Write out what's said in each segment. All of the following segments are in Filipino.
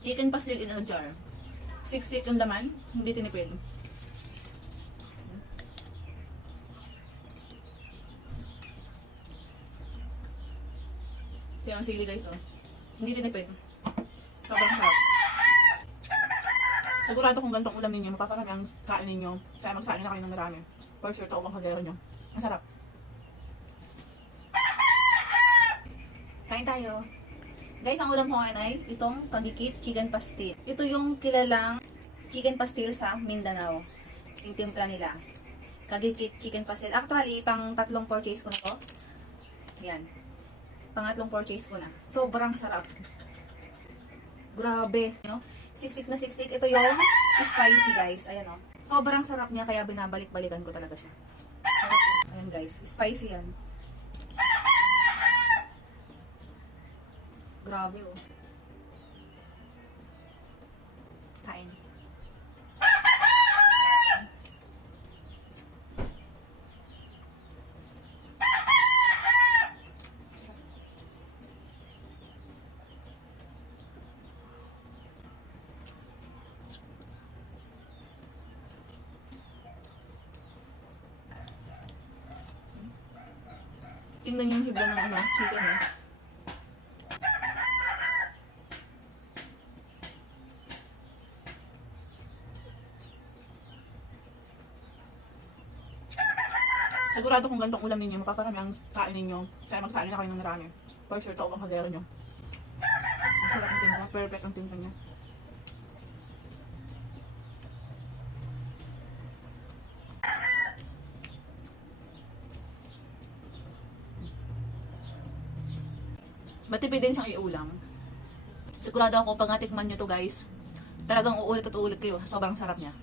Chicken pastil in a jar. Siksik yung laman, hindi tinipid. Ito yung sili guys, oh. Hindi tinipid. Sobrang sarap. Sigurado kung gantong ulam ninyo, mapaparami ang kain ninyo. Kaya magsain na kayo ng marami. For sure, ito ang kaldero nyo. Masarap. Kain tayo. Guys, ang ulam ko ngayon ay itong kagikit chicken pastil. Ito yung kilalang chicken pastil sa Mindanao. Yung timpla nila. Kagikit chicken pastil. Actually, pang tatlong purchase ko na to. Yan. Pangatlong purchase ko na. Sobrang sarap. Grabe. Siksik na siksik. Ito yung spicy guys. Ayan o. Sobrang sarap niya kaya binabalik-balikan ko talaga siya. Ayan guys. Spicy yan. Grabe oh. Kain. Tingnan yung hibla ng chicken eh. Sigurado kung gantong ulam ninyo, mapaparami ang kain ninyo. Kaya magsain na kayo ng marami. For sure, ito ang kaldero nyo. Ang sarap ang timpla. Perfect ang timpla niya. Matipid din siyang iulam. Sigurado ako pag natikman nyo to guys, talagang uulit at uulit kayo. Sobrang sarap niya.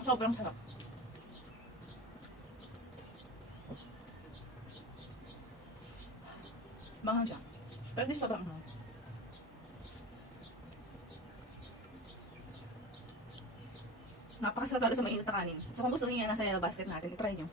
Sobrang sarap. Bangan siya. Pero di sobrang mahal. Napakasarap lalo sa mainit na kanin. So kung gusto niyo yan, nasa yellow basket natin. I-try nyo.